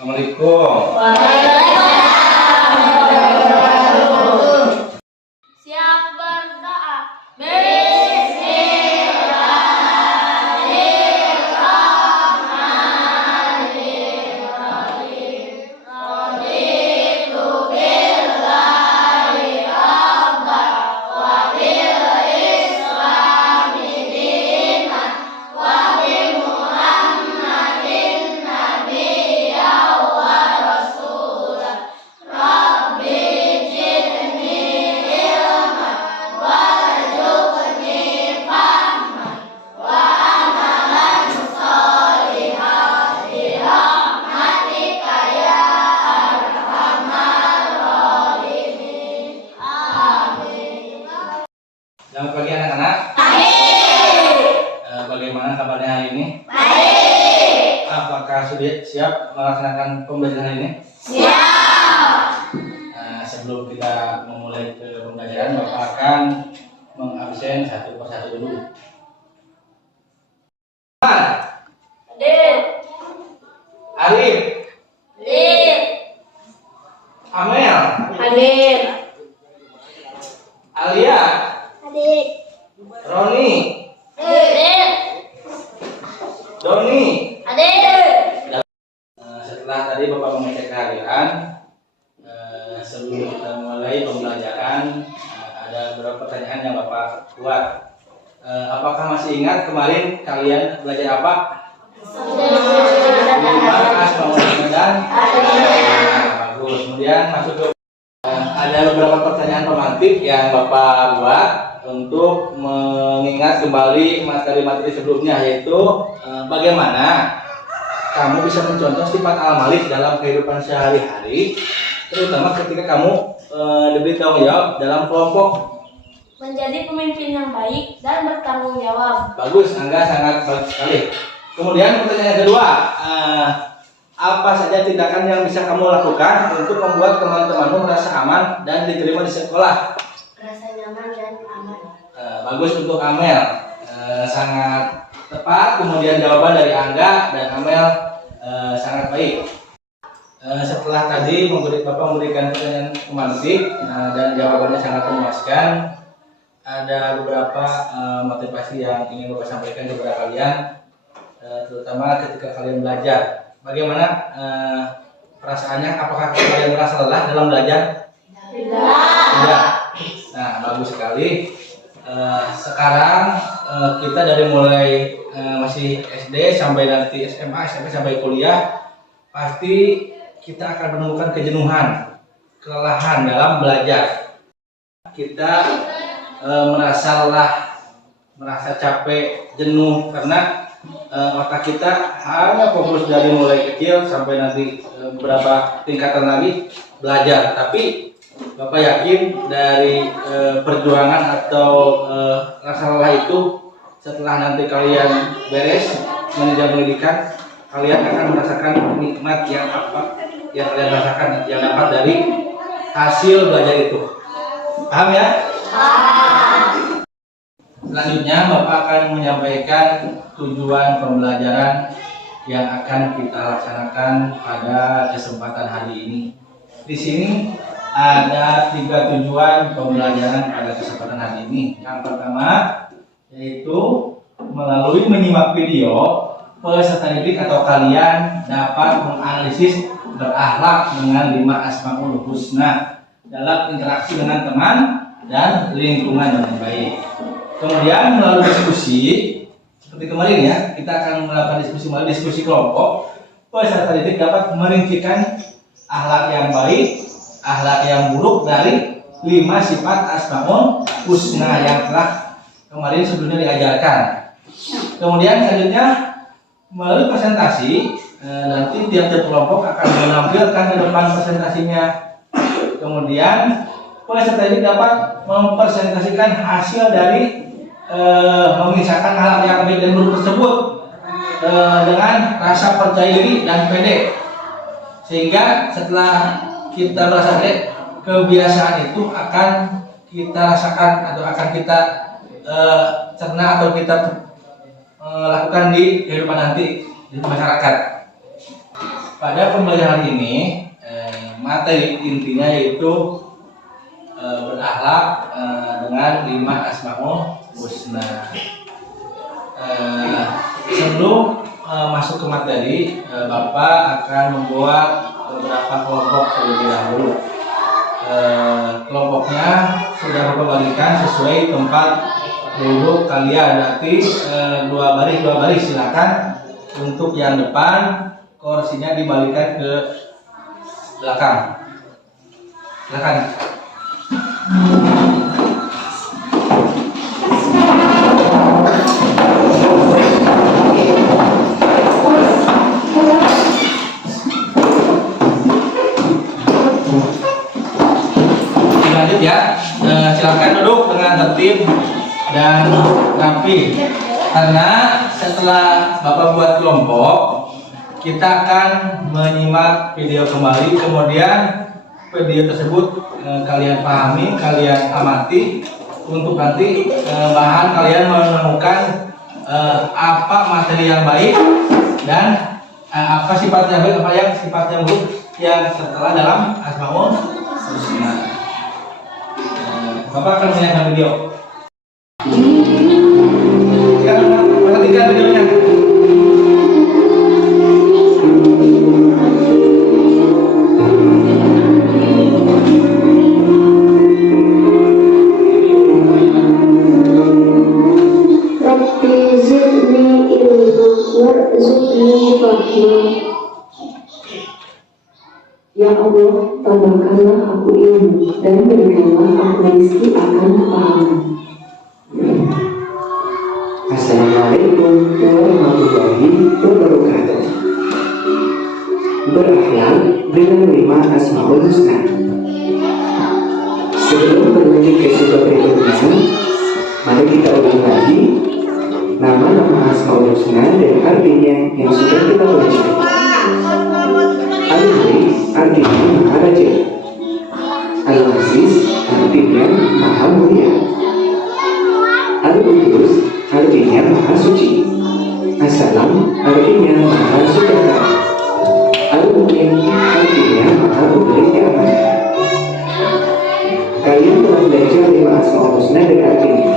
Assalamualaikum. Siap berdoa. Selamat pagi anak-anak. Bagaimana kabarnya hari ini? Baik. Apakah sudah siap melaksanakan pembelajaran hari ini? Siap. Sebelum kita memulai ke pembelajaran, Bapak akan mengabsen satu persatu dulu. Hadir. Arif, Hadir. Amel, Hadir. Alia, Hadir. Roni, Hadir. Doni. Hadir. Setelah tadi Bapak mengecek kehadiran, sebelum kita mulai pembelajaran, ada beberapa pertanyaan yang Bapak buat. Apakah masih ingat kemarin kalian belajar apa? Lima asmaul dan bagus. Kemudian masuk ke ada beberapa pertanyaan pemantik yang Bapak buat untuk mengingat kembali materi-materi sebelumnya, yaitu bagaimana kamu bisa mencontoh sifat al-malik dalam kehidupan sehari-hari, terutama ketika kamu diberi tanggung jawab dalam kelompok. Menjadi pemimpin yang baik dan bertanggung jawab. Bagus, Angga, sangat bagus sekali. Kemudian pertanyaan kedua, apa saja tindakan yang bisa kamu lakukan untuk membuat teman-temanmu merasa aman dan diterima di sekolah? Rasa nyaman dan aman. Bagus untuk Amel, sangat tepat. Kemudian jawaban dari Angga dan Amel sangat baik. Setelah tadi Bapak memberikan pertanyaan pemantik dan jawabannya sangat memuaskan, ada beberapa motivasi yang ingin Bapak sampaikan kepada kalian, terutama ketika kalian belajar. Bagaimana perasaannya? Apakah kalian merasa lelah dalam belajar? Tidak. Nah, bagus sekali. Sekarang kita dari mulai masih SD sampai nanti SMA, SMP sampai kuliah, pasti kita akan menemukan kejenuhan, kelelahan dalam belajar. Kita merasa lelah, merasa capek, jenuh karena otak kita hanya fokus dari mulai kecil sampai nanti beberapa tingkatan lagi belajar. Tapi Bapak yakin dari perjuangan atau rasa lelah itu, setelah nanti kalian beres mengejar pendidikan, kalian akan merasakan nikmat yang kalian rasakan, yang dapat dari hasil belajar itu. Paham ya? Selanjutnya Bapak akan menyampaikan tujuan pembelajaran yang akan kita laksanakan pada kesempatan hari ini. Di sini ada 3 tujuan pembelajaran pada kesempatan hari ini. Yang pertama yaitu melalui menyimak video, peserta didik atau kalian dapat menganalisis berakhlak dengan 5 asmaul husna dalam interaksi dengan teman dan lingkungan yang baik. Kemudian melalui diskusi seperti kemarin ya, kita akan melakukan melalui diskusi kelompok, peserta didik dapat merincikan akhlak yang baik, akhlak yang buruk dari 5 sifat asmaul husna yang telah kemarin sebelumnya diajarkan. Kemudian selanjutnya melalui presentasi, nanti tiap-tiap kelompok akan menampilkan ke depan presentasinya. Kemudian peserta didik dapat mempresentasikan hasil dari mengisahkan hal yang baik dan buruk tersebut dengan rasa percaya diri dan pede, sehingga setelah kita merasa pede, kebiasaan itu akan kita rasakan atau akan kita cerna atau kita lakukan di kehidupan nanti di masyarakat. pada pembelajaran ini materi intinya yaitu berakhlak dengan 5 asmaul husna. Sebelum masuk ke materi, Bapak akan membuat beberapa kelompok terlebih dahulu. Kelompoknya sudah Bapak bagikan sesuai tempat duduk kalian, berarti 2 baris silakan. Untuk yang depan kursinya dibalikan ke belakang. Silakan. Lanjut ya, silakan duduk dengan tertib dan rapi. Karena setelah Bapak buat kelompok, kita akan menyimak video kembali. Kemudian video tersebut kalian pahami, kalian amati untuk nanti bahan kalian menemukan apa materi yang baik dan apa sifat yang baik, apa yang sifat yang buruk yang tertera dalam Asmaul Husna. Bapak akan menyaksikan video. Perhatikan videonya. Rabbi zidni ilma warzuqni fahma. Ya Allah, tambahkanlah aku ilmu dan berikanlah aku rezeki akan kepahaman. Assalamualaikum warahmatullahi wabarakatuh. Berakhlak dengan 5 asmaul husna. Sebelum menuju ke sifat berikutnya, mari kita ulang lagi nama-nama asmaul husna dan artinya yang sudah kita baca. Al-Ghani artinya Maha Raja. Al-Aziz artinya Maha Mulia. Al-Qudus artinya Maha Suci. As-Salam artinya Maha Sejahtera. Al-Mu'min artinya Maha Pemberi keamanan. Kalian telah belajar 5 asmaul husna dan artinya.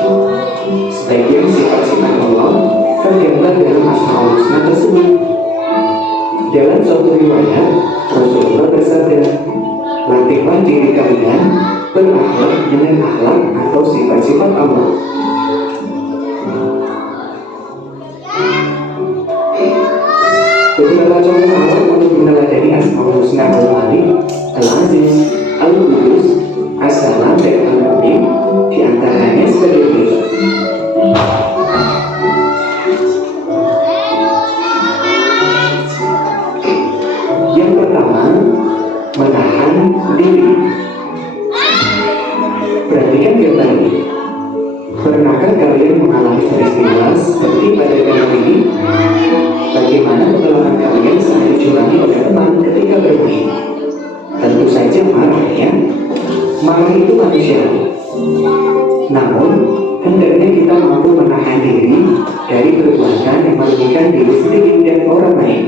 Sebagian sifat-sifat Allah tergambar dalam asmaul husna tersebut. Dalam suatu riwayat, Rasulullah bersabda, latihlah diri kalian berakhlak dengan akhlak atau sifat-sifat Allah. Beberapa contoh awal untuk meneladani asmaul husna Al-Malik, Al-Aziz, Al-Qudus, As-Salam dan Al-Mu'min diantaranya sebagai berikut. Yang pertama, menahan diri. Perhatikan kata ini. Pernahkah kalian mengalami peristiwa seperti pada film ini? Bagaimana pengalaman kalian saat dicurangi oleh teman ketika bermain? Tentu saja marah ya. Marah itu manusiawi. Namun, hendaknya kita mampu menahan diri dari perbuatan yang merugikan diri sendiri dan orang lain.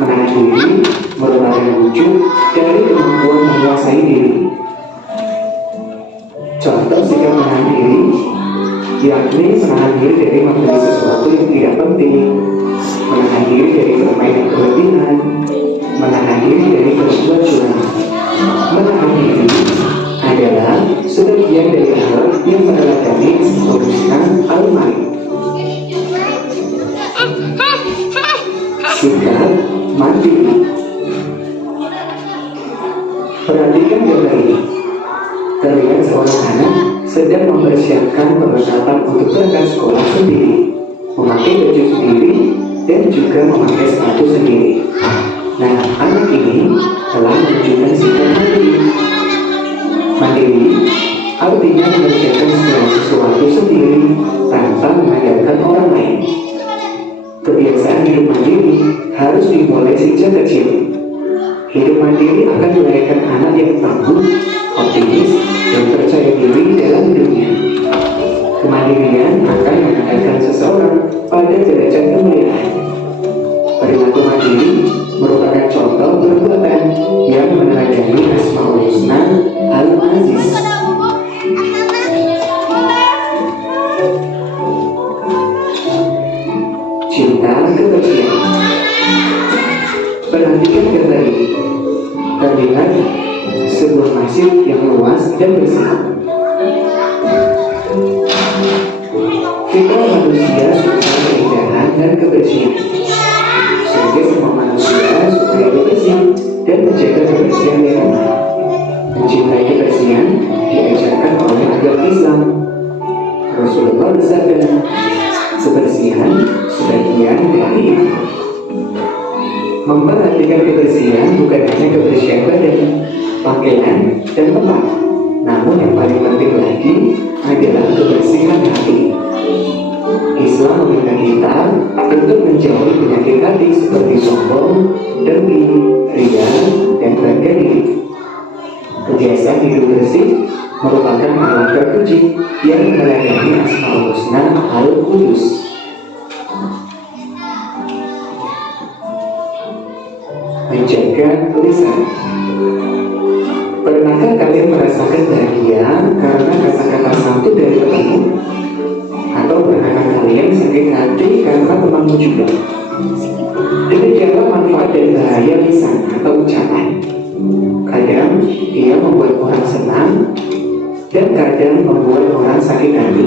Menahan diri merupakan wujud dari kemampuan menguasai diri. Contoh sikap menahan diri, yakni menahan diri dari membeli sesuatu yang tidak penting, menahan diri dari bermain yang berlebihan, menahan diri dari berbuat curang. Menahan diri adalah sebagian dari hal yang meneladani urusan Al-Malik. Sikap mandiri. Perhatikan gambar ini. Terlihat seorang anak sedang mempersiapkan perlengkapan untuk berangkat sekolah sendiri, memakai baju sendiri, dan juga memakai sepatu sendiri. Nah, anak ini telah menunjukkan sikap mandiri. Mandiri artinya mengerjakan segala sesuatu sendiri tanpa mengandalkan orang lain. Kebiasaan hidup mandiri harus dimulai sejak kecil. Hidup mandiri akan melahirkan anak yang tangguh, optimis, dan percaya diri dalam hidupnya. Kemandirian akan mengangkatkan seseorang pada derajat kemuliaan. Perilaku mandiri merupakan cinta kebersihan. Perhatikan gambar ini. Terlihat sebuah masjid yang luas dan bersih. Kita manusia suka keindahan dan kebersihan, sehingga semua manusia supaya bersih dan menjaga kebersihan lingkungan. Mencintai kebersihan diajarkan oleh agama Islam. Rasulullah bersabda, kebersihan sebagian dari iman. Memperhatikan kebersihan bukan hanya kebersihan badan, pakaian, dan tempat, namun yang paling penting lagi adalah kebersihan hati. Islam meminta kita untuk menjauhi penyakit hati seperti sombong, dengki, ria, dan bangga diri. Kebiasaan hidup bersih merupakan alat terpuji yang melayani Asmaul Husna Al-Qudus. Menjaga lisan. Pernahkah kalian merasakan bahagia karena kata-kata santun dari temanmu? Atau pernahkah kalian sakit hati karena temanmu juga? Demikianlah manfaat dan bahaya lisan atau ucapan. Kadang ia membuat orang senang dan kadang membuat orang sakit hati.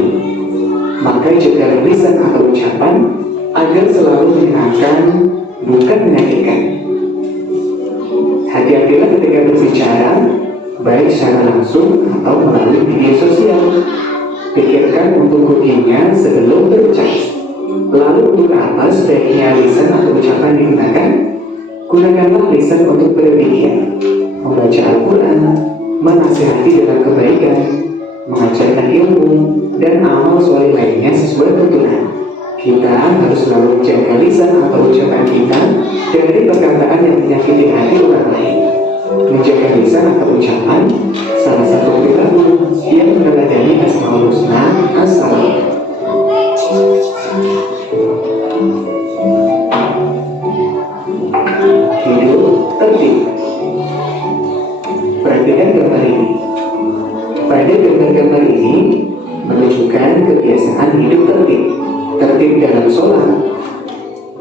Maka jaga lisan atau ucapan agar selalu menyenangkan, bukan menyakitkan. Hati-hatilah ketika berbicara, baik secara langsung atau melalui media sosial. Pikirkan untuk ruginya sebelum berucap. Lalu untuk apa sebaiknya lisan atau ucapan digunakan? Gunakanlah lisan untuk berpikir, membaca Al-Quran, menasihati dalam kebaikan, mengajarkan ilmu, dan amal soleh lainnya sesuai tuntunan. Kita harus selalu menjaga lisan atau ucapan kita dari perkataan yang menyakiti hati orang lain. Menjaga lisan atau ucapan salah satu perilaku yang meneladani Asmaul Husna As-Salam. Hidup tertib. Perhatikan gambar ini. Pada gambar-gambar ini menunjukkan kebiasaan hidup tertib. Tertib dalam sholat,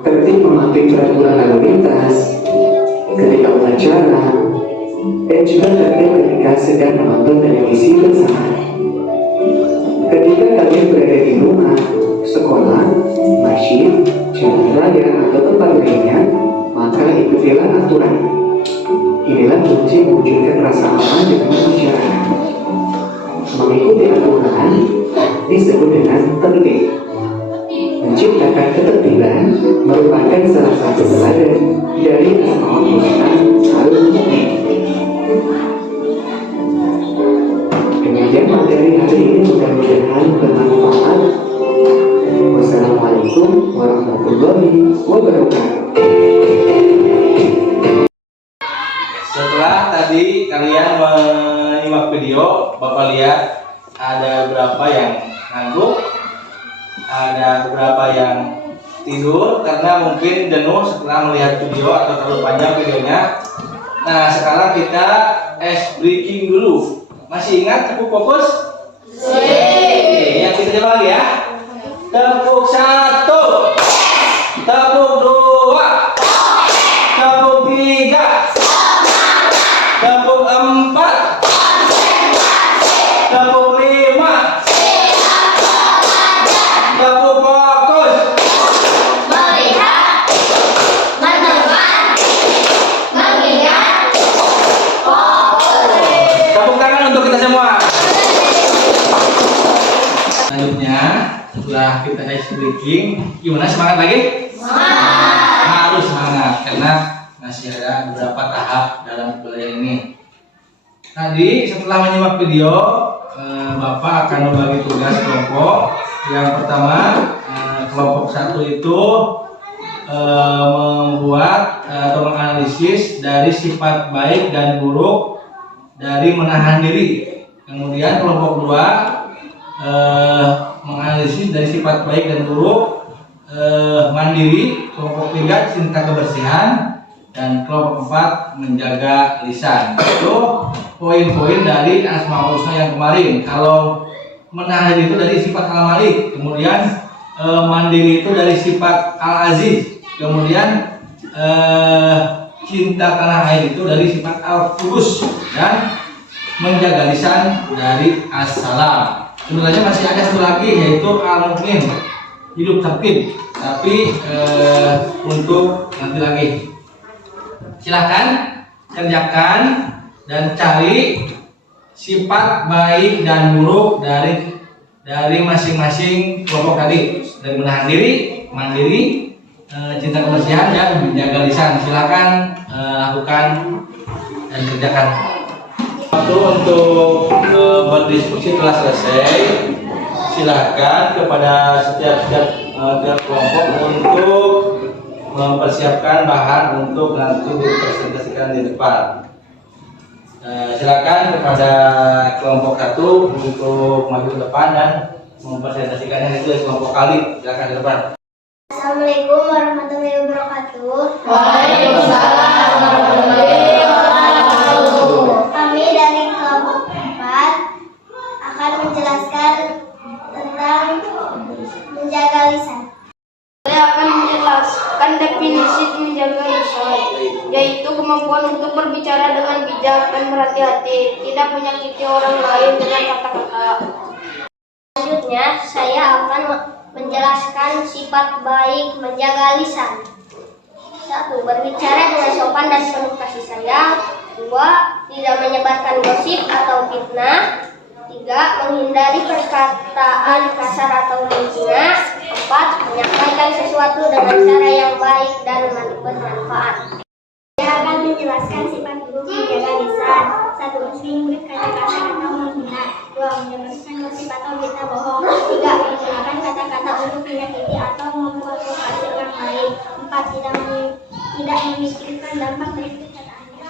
tertib mematuhi peraturan lalu lintas ketika upacara, dan juga tertib ketika sedang menonton televisi bersama. Ketika kalian berada di rumah, sekolah, masjid, jalan raya, atau tempat lainnya, maka ikutilah aturan. Inilah kunci mewujudkan rasa aman dengan masyarakat. Mengikuti aturan disebut dengan tertib. Menciptakan ketertiban merupakan salah satu teladan dari Asmaul Husna Al-Mu'min. Demikian materi hari ini, mudah-mudahan bermanfaat. Wassalamualaikum warahmatullahi wabarakatuh. Setelah tadi kalian menyimak video, Bapak lihat ada beberapa yang ngantuk, ada beberapa yang tidur karena mungkin jenuh setelah melihat video atau terlalu panjang videonya. Nah, sekarang kita ice breaking dulu. Masih ingat tepuk fokus? Oke, yang kita coba lagi ya. Tepuk 1, tepuk 2, tepuk 3, tepuk 4, tepuk 5, tepuk fokus. Melihat, mendengar, mengingat, fokus. Tepuk tangan untuk kita semua. Selanjutnya, setelah kita ice breaking, gimana, semangat lagi? Semangat. Harus semangat karena masih ada beberapa tahap dalam pembelajaran ini. Tadi setelah menyimak video, Bapak akan membagi tugas kelompok. Yang pertama, kelompok 1 itu membuat atau menganalisis dari sifat baik dan buruk dari menahan diri. Kemudian kelompok 2 menganalisis dari sifat baik dan buruk mandiri. Kelompok 3 cinta kebersihan, dan kelompok 4 menjaga lisan. Itu poin-poin dari Asmaul Husna yang kemarin. Kalau menahan diri itu dari sifat al-malik, kemudian mandiri itu dari sifat al-aziz, kemudian cinta tanah air itu dari sifat al-qudus, dan menjaga lisan dari as-salam. Sebenarnya masih ada satu lagi, yaitu al-mu'min, hidup tertib, tapi untuk nanti lagi. Silahkan kerjakan dan cari sifat baik dan buruk dari masing-masing kelompok tadi, dari menahan diri, mandiri, cinta kebersihan, dan menjaga lisan. Silahkan lakukan dan kerjakan. Waktu untuk berdiskusi telah selesai. Silahkan kepada setiap kelompok untuk mempersiapkan bahan untuk nanti dipresentasikan di depan. Silakan kepada kelompok 1 untuk maju ke depan dan mempresentasikannya, itu kelompok kali. Silakan ke depan. Assalamualaikum warahmatullahi wabarakatuh. Waalaikumsalam warahmatullahi wabarakatuh. Kami dari kelompok 4 akan menjelaskan tentang menjaga lisan. Saya akan menjelaskan definisi menjaga lisan, yaitu kemampuan untuk berbicara dengan bijak dan berhati-hati, tidak menyakiti orang lain dengan kata-kata. Selanjutnya, saya akan menjelaskan sifat baik menjaga lisan. 1. Berbicara dengan sopan dan penuh kasih sayang. 2. Tidak menyebarkan gosip atau fitnah. 3. Menghindari perkataan kasar atau menghina. 4. Menyampaikan sesuatu dengan cara yang baik dan bermanfaat. Saya akan menjelaskan sifat buruk menjaga lisan. 1. Sering berkata-kata atau menghina. 2. Menyebarkan gosip atau berita bohong. 3. Menggunakan kata-kata untuk menyakiti atau memprovokasi orang lain. 4. Tidak memikirkan dampak dari perkataannya.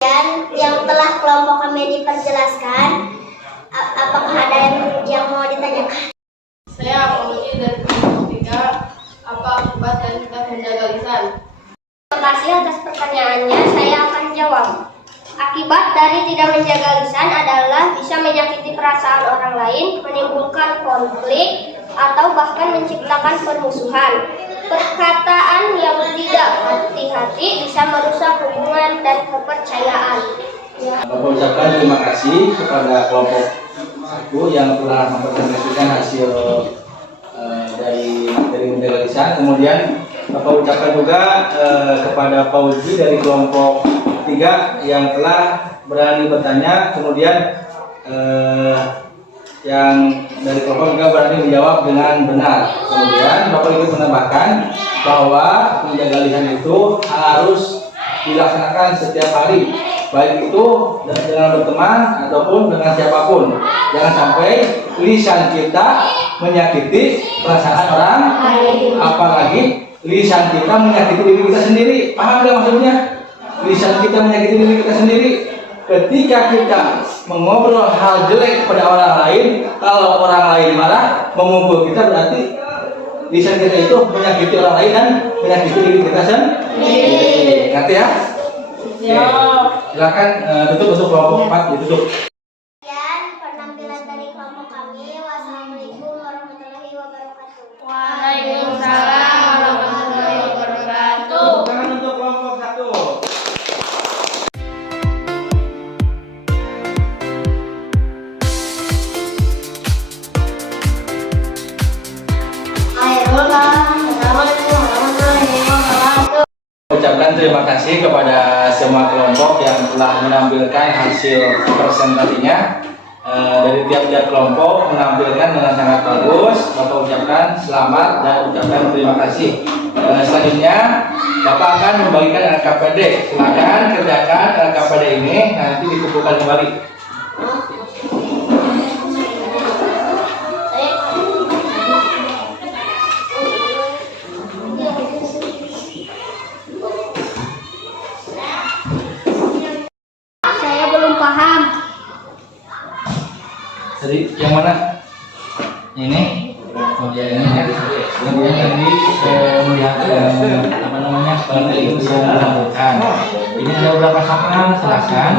Dan yang telah kelompok kami diperjelaskan, apakah ada yang mau ditanyakan? Saya Pauji dari kelompok 3. Apa akibat dan tidak menjaga lisan? Terima kasih atas pertanyaannya. Saya akan jawab. Akibat dari tidak menjaga lisan adalah bisa menyakiti perasaan orang lain, menimbulkan konflik, atau bahkan menciptakan permusuhan. Perkataan yang tidak hati-hati bisa merusak hubungan dan kepercayaan. Bapak ucapkan terima kasih kepada kelompok 1 yang telah mempresentasikan hasil dari materi menjaga lisan. Kemudian Bapak ucapkan juga kepada Pauji dari kelompok 3 yang telah berani bertanya. Kemudian yang dari kelompok juga berani menjawab dengan benar. Kemudian Bapak ingin menambahkan bahwa menjaga lisan itu harus dilaksanakan setiap hari, baik itu dengan berteman ataupun dengan siapapun. Jangan sampai lisan kita menyakiti perasaan orang, apalagi lisan kita menyakiti diri kita sendiri. Paham nggak maksudnya? Lisan kita menyakiti diri kita sendiri. Ketika kita mengobrol hal jelek kepada orang lain, kalau orang lain marah, memukul kita, berarti lisan kita itu menyakiti orang lain dan menyakiti diri kita sendiri. Ngerti ya? Silakan tutup untuk kelompok 4, ditutup. Sekian penampilan dari kelompok kami. Wassalamualaikum warahmatullahi wabarakatuh. Waalaikumsalam warahmatullahi wabarakatuh. Tangan untuk kelompok 1. Ucapkan terima kasih kepada semua kelompok yang telah menampilkan hasil presentasinya. Dari tiap-tiap kelompok menampilkan dengan sangat bagus. Bapak ucapkan selamat dan ucapkan terima kasih. Selanjutnya Bapak akan membagikan LKPD. Silakan kerjakan LKPD ini, nanti dikumpulkan kembali. Saya belum paham. Jadi yang mana? Ini? Oh ya ini ya. Kemudian tadi melihat apa namanya penelitian yang dilakukan. Ini ada beberapa soal, silakan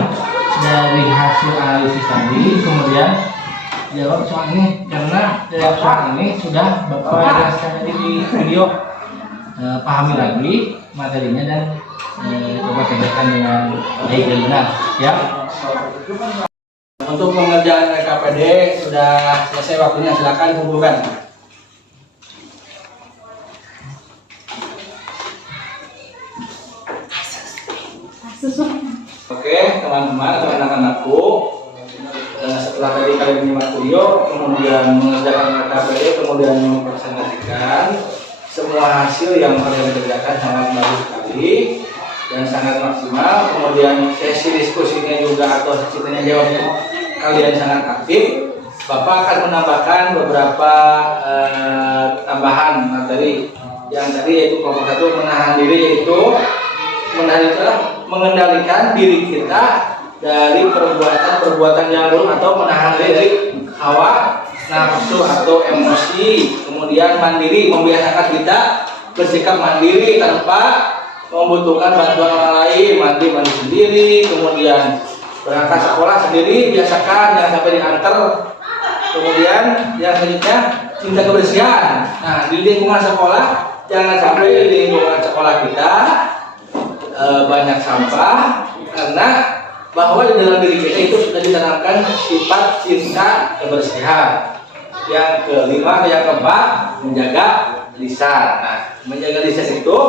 dari hasil analisis tadi. Kemudian jawab soal ini karena jawab soal ini sudah Bapak jelaskan tadi di video. Pahami lagi materinya dan coba kerjakan dengan baik dan benar ya. Untuk pengerjaan KPD sudah selesai waktunya, silakan kumpulkan. Oke teman-teman atau anak-anakku, setelah tadi kalian menyimak video, kemudian mengerjakan KPD, kemudian mempresentasikan semua hasil yang kalian kerjakan sangat bagus sekali dan sangat maksimal. Kemudian sesi diskusinya juga atau sesi tanya jawabnya kalian sangat aktif. Bapak akan menambahkan beberapa tambahan materi yang tadi, yaitu kelompok 1 menahan diri, yaitu mengendalikan diri kita dari perbuatan yang buruk atau menahan diri dari hawa nafsu atau emosi. Kemudian mandiri, membiasakan kita bersikap mandiri tanpa membutuhkan bantuan orang lain, mandi sendiri. Kemudian berangkat sekolah sendiri, biasakan jangan sampai diantar. Kemudian yang selanjutnya cinta kebersihan. Nah, di lingkungan sekolah jangan sampai di lingkungan sekolah kita banyak sampah, karena bahwa di dalam diri kita itu sudah ditanamkan sifat cinta kebersihan. Yang kelima, yang keempat, menjaga lisan. Nah, menjaga lisan itu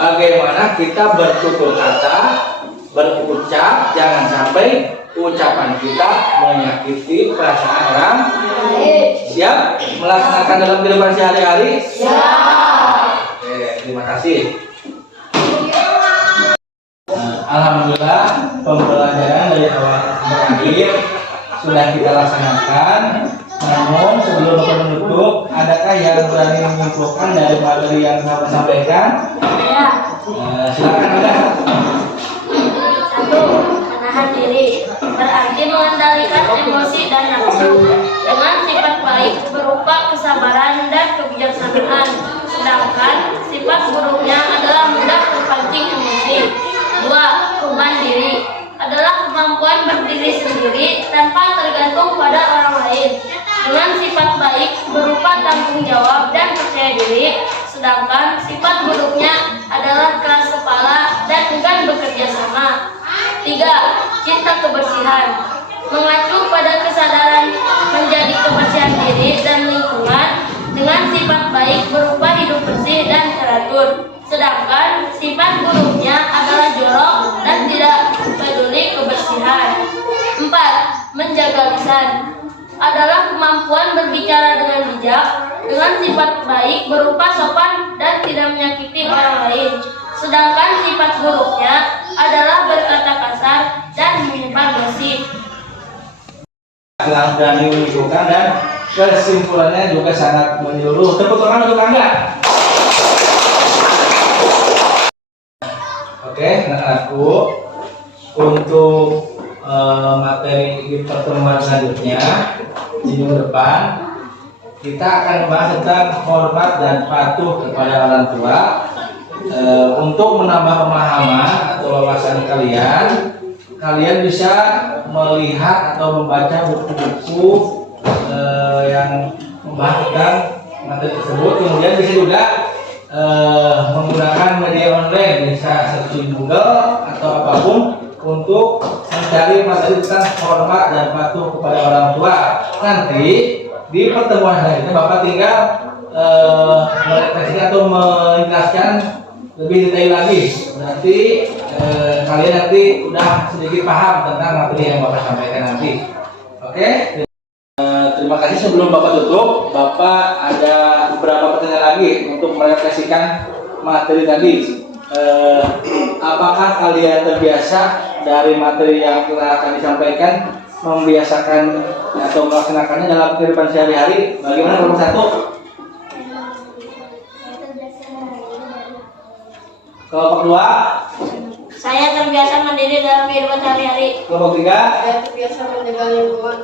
bagaimana kita bertutur kata, berucap, jangan sampai ucapan kita menyakiti perasaan orang. Siap melaksanakan dalam kehidupan sehari-hari? Siap. Oke, terima kasih. Alhamdulillah pembelajaran dari awal sampai akhir sudah kita laksanakan. Namun sebelum Bapak menutup, adakah yang berani menyimpulkan dari materi yang Bapak sampaikan? Silakan ada. 1. Menahan diri berarti mengendalikan emosi dan nafsu dengan sifat baik berupa kesabaran dan kebijaksanaan, sedangkan sifat buruknya adalah mudah terpancing emosi. 2. Mandiri adalah kemampuan berdiri sendiri tanpa tergantung pada orang lain, dengan sifat baik berupa tanggung jawab dan percaya diri, sedangkan sifat buruknya adalah keras kepala dan enggan bekerja sama. 3. Cinta kebersihan mengacu pada kesadaran menjadi kebersihan diri dan lingkungan, dengan sifat baik berupa hidup bersih dan teratur, sedangkan sifat buruknya adalah jorok dan tidak peduli kebersihan. 4. Menjaga lisan adalah kemampuan berbicara dengan bijak, dengan sifat baik berupa sopan dan tidak menyakiti orang lain, sedangkan sifat buruknya adalah berkata kasar dan menyebar gosip. Telah berani menunjukkan dan kesimpulannya juga sangat menyeluruh. Tepuk tangan untuk Anda. Oke, anak-anakku, untuk materi di pertemuan selanjutnya di minggu depan kita akan membahas tentang hormat dan patuh kepada orang tua. Untuk menambah pemahaman atau wawasan kalian bisa melihat atau membaca buku-buku yang membahas tentang materi tersebut. Kemudian bisa juga menggunakan media online, bisa searching Google atau apapun untuk mencari materi tentang hormat dan patuh kepada orang tua. Nanti di pertemuan selanjutnya Bapak tinggal merefleksikan atau menjelaskan lebih detail lagi. Berarti kalian nanti udah sedikit paham tentang materi yang Bapak sampaikan nanti. Oke? Terima kasih. Sebelum Bapak tutup, Bapak ada beberapa pertanyaan lagi untuk merefleksikan materi tadi. Apakah kalian terbiasa dari materi yang telah kami sampaikan membiasakan atau melaksanakannya dalam kehidupan sehari-hari? Bagaimana nomor 1? Kelompok 2? Saya terbiasa mandiri dalam kehidupan sehari-hari. Kelompok 3? Saya terbiasa menjaga lingkungan.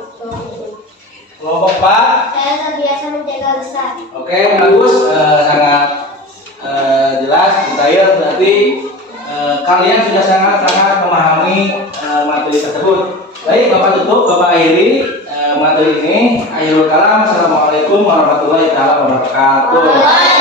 Kelompok 4? Saya terbiasa menjaga lisan. Oke, bagus, sangat jelas, detail. Berarti kalian sudah sangat memahami materi tersebut. Baik, Bapak tutup, Bapak akhiri materi ini. wabarakatuh.